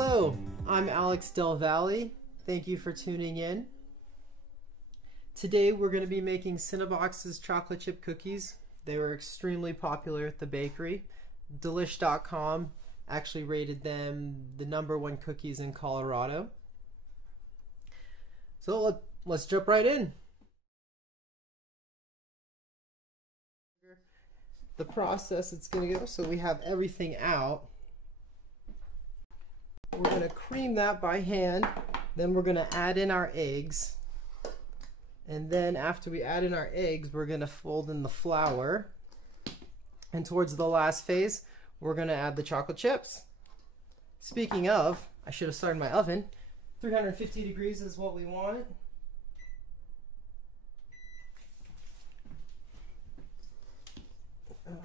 Hello, I'm Alex Del Valle. Thank you for tuning in. Today we're going to be making Cinna Box's chocolate chip cookies. They were extremely popular at the bakery. Delish.com actually rated them the #1 cookies in Colorado. So let's jump right in. The process it's going to go, so we have everything out. We're going to cream that by hand, then we're going to add in our eggs, and then after we add in our eggs we're going to fold in the flour, and towards the last phase we're going to add the chocolate chips. Speaking of, I should have started my oven. 350 degrees is what we want.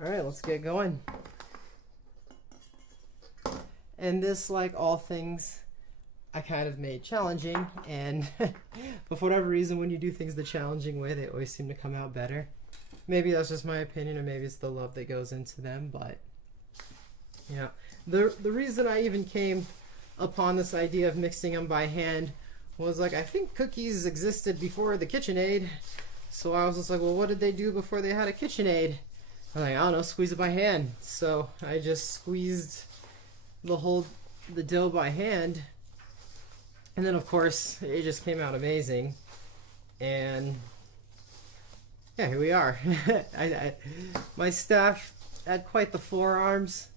Alright, let's get going. And this, like all things, I kind of made challenging, and but for whatever reason, when you do things the challenging way, they always seem to come out better. Maybe that's just my opinion, or maybe it's the love that goes into them, but yeah. The reason I even came upon this idea of mixing them by hand was like, I think cookies existed before the KitchenAid, so I was just like, well, what did they do before they had a KitchenAid? I'm like, I don't know, squeeze it by hand. So I just squeezed the dough by hand, and then of course it just came out amazing. And yeah, here we are. My staff had quite the forearms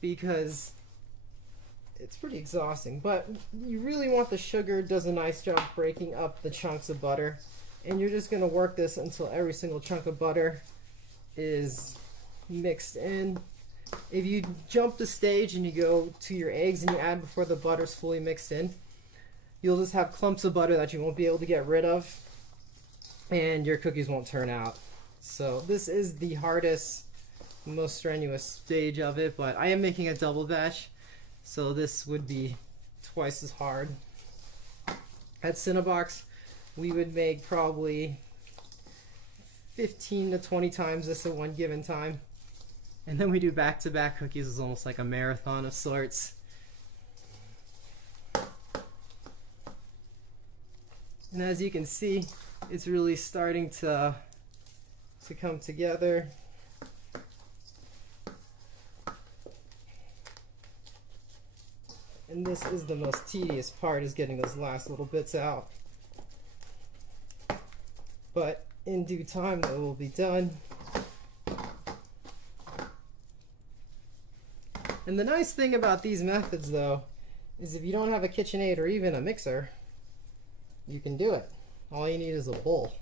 because it's pretty exhausting, but you really want the sugar does a nice job breaking up the chunks of butter, and you're just going to work this until every single chunk of butter is mixed in. If you jump the stage and you go to your eggs and you add before the butter's fully mixed in, you'll just have clumps of butter that you won't be able to get rid of, and your cookies won't turn out. So this is the hardest, most strenuous stage of it, but I am making a double batch, so this would be twice as hard. At Cinna Box, we would make probably 15 to 20 times this at one given time. And then we do back-to-back cookies. It's almost like a marathon of sorts. And as you can see, it's really starting to come together. And this is the most tedious part, is getting those last little bits out. But in due time, it will be done. And the nice thing about these methods, though, is if you don't have a KitchenAid or even a mixer, you can do it. All you need is a bowl.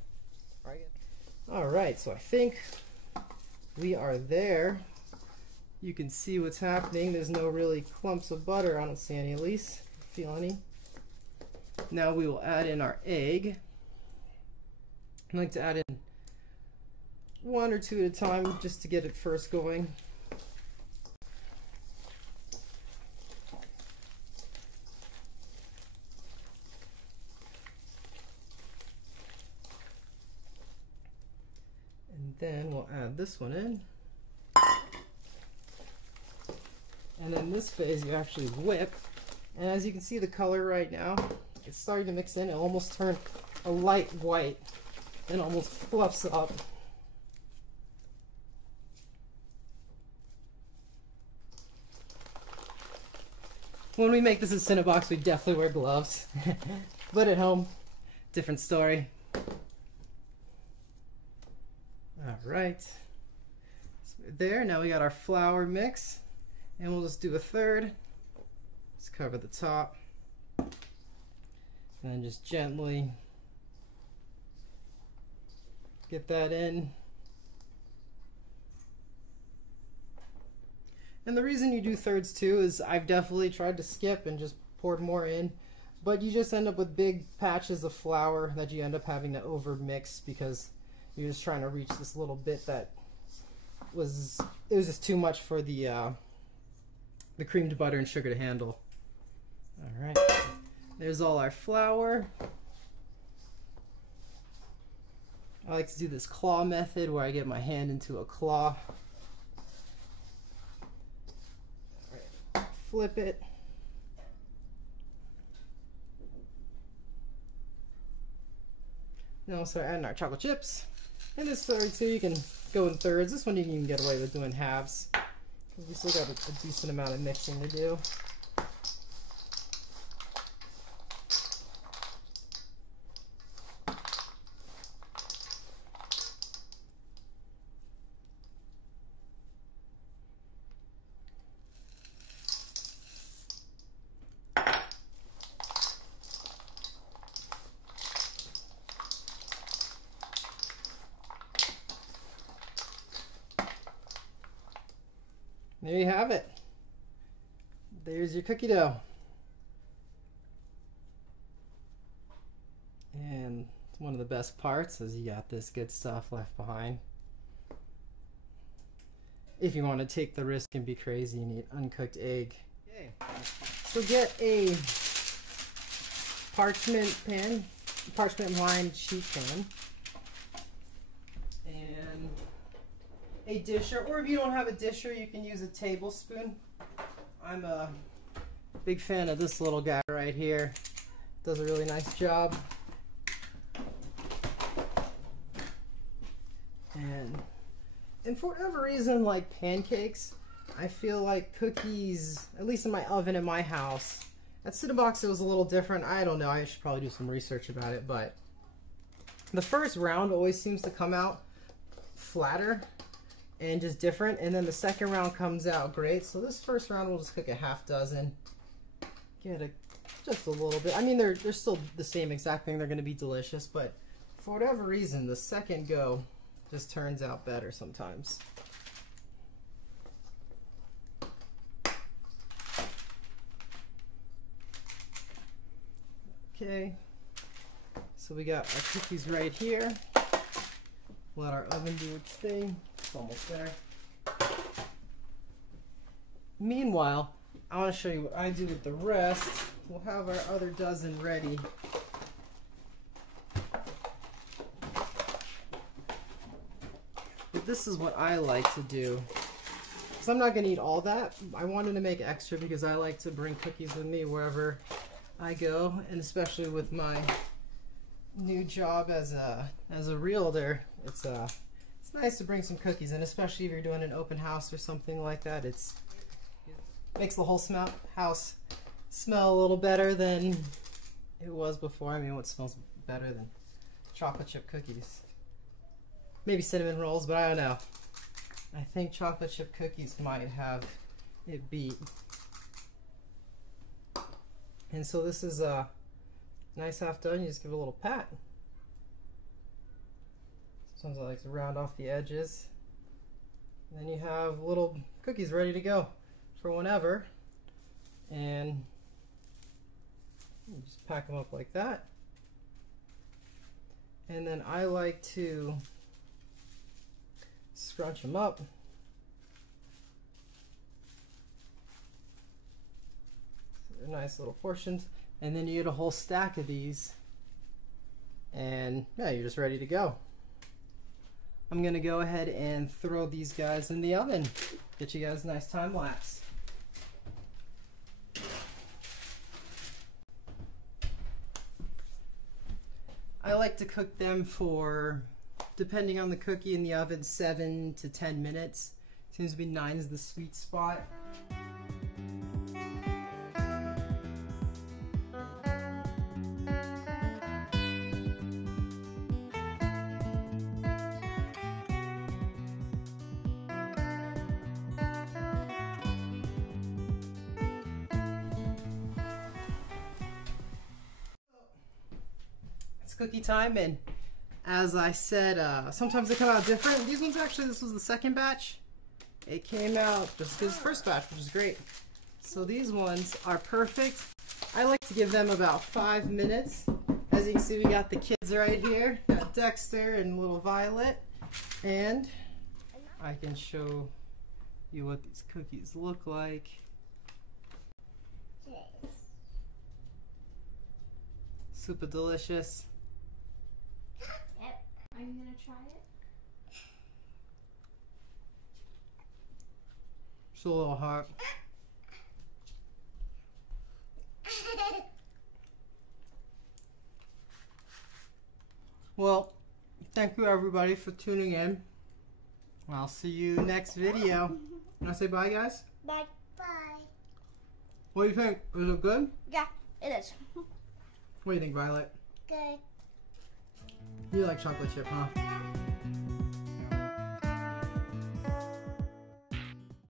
Alright, so I think we are there. You can see what's happening. There's no really clumps of butter. I don't see any, at least. Feel any. Now we will add in our egg. I like to add in 1 or 2 at a time just to get it first going. And then we'll add this one in. And then this phase you actually whip. And as you can see, the color right now, it's starting to mix in. It almost turned a light white and almost fluffs up. When we make this in Cinna Box, we definitely wear gloves. But at home, different story. Alright. So there, now we got our flour mix. And we'll just do a third. Let's cover the top. And then just gently get that in. And the reason you do thirds too is I've definitely tried to skip and just poured more in, but you just end up with big patches of flour that you end up having to over mix because you're just trying to reach this little bit that it was just too much for the creamed butter and sugar to handle. Alright, there's all our flour. I like to do this claw method where I get my hand into a claw. All right, flip it, Now we'll start adding our chocolate chips. And this third too, you can go in thirds. This one you can even get away with doing halves, because we still got a decent amount of mixing to do. There you have it. There's your cookie dough. And one of the best parts is you got this good stuff left behind. If you want to take the risk and be crazy, you need uncooked egg. Okay. So get a parchment pan, parchment lined sheet pan, and a disher, or if you don't have a disher, you can use a tablespoon. I'm a big fan of this little guy right here. Does a really nice job. And for whatever reason, like pancakes, I feel like cookies, at least in my oven in my house, at Cinna Box it was a little different. I don't know, I should probably do some research about it, but the first round always seems to come out flatter and just different, and then the second round comes out great. So this first round we'll just cook a half dozen, get just a little bit. I mean, they're still the same exact thing, they're going to be delicious, but for whatever reason the second go just turns out better sometimes. Okay, so we got our cookies right here. Let our oven do its thing. It's almost there. Meanwhile, I want to show you what I do with the rest. We'll have our other dozen ready. But this is what I like to do. Because I'm not going to eat all that. I wanted to make extra because I like to bring cookies with me wherever I go, and especially with my new job as a realtor, it's nice to bring some cookies, and especially if you're doing an open house or something like that, it makes the whole house smell a little better than it was before. I mean, what smells better than chocolate chip cookies? Maybe cinnamon rolls, but I don't know. I think chocolate chip cookies might have it beat. And so this is a nice half done. You just give it a little pat. Sometimes I like to round off the edges. And then you have little cookies ready to go for whenever. And you just pack them up like that. And then I like to scrunch them up. They're nice little portions. And then you get a whole stack of these. And yeah, you're just ready to go. I'm gonna go ahead and throw these guys in the oven. Get you guys a nice time lapse. I like to cook them for, depending on the cookie in the oven, 7 to 10 minutes. Seems to be 9 is the sweet spot. Cookie time, and as I said, sometimes they come out different. These ones actually, this was the second batch. It came out just as first batch, which is great. So these ones are perfect. I like to give them about 5 minutes. As you can see, we got the kids right here. Got Dexter and little Violet, and I can show you what these cookies look like. Super delicious. Are you gonna try it? It's a little hot. Well, thank you everybody for tuning in. I'll see you next video. Can I say bye, guys? Bye. Bye. What do you think? Is it good? Yeah, it is. What do you think, Violet? Good. You like chocolate chip, huh?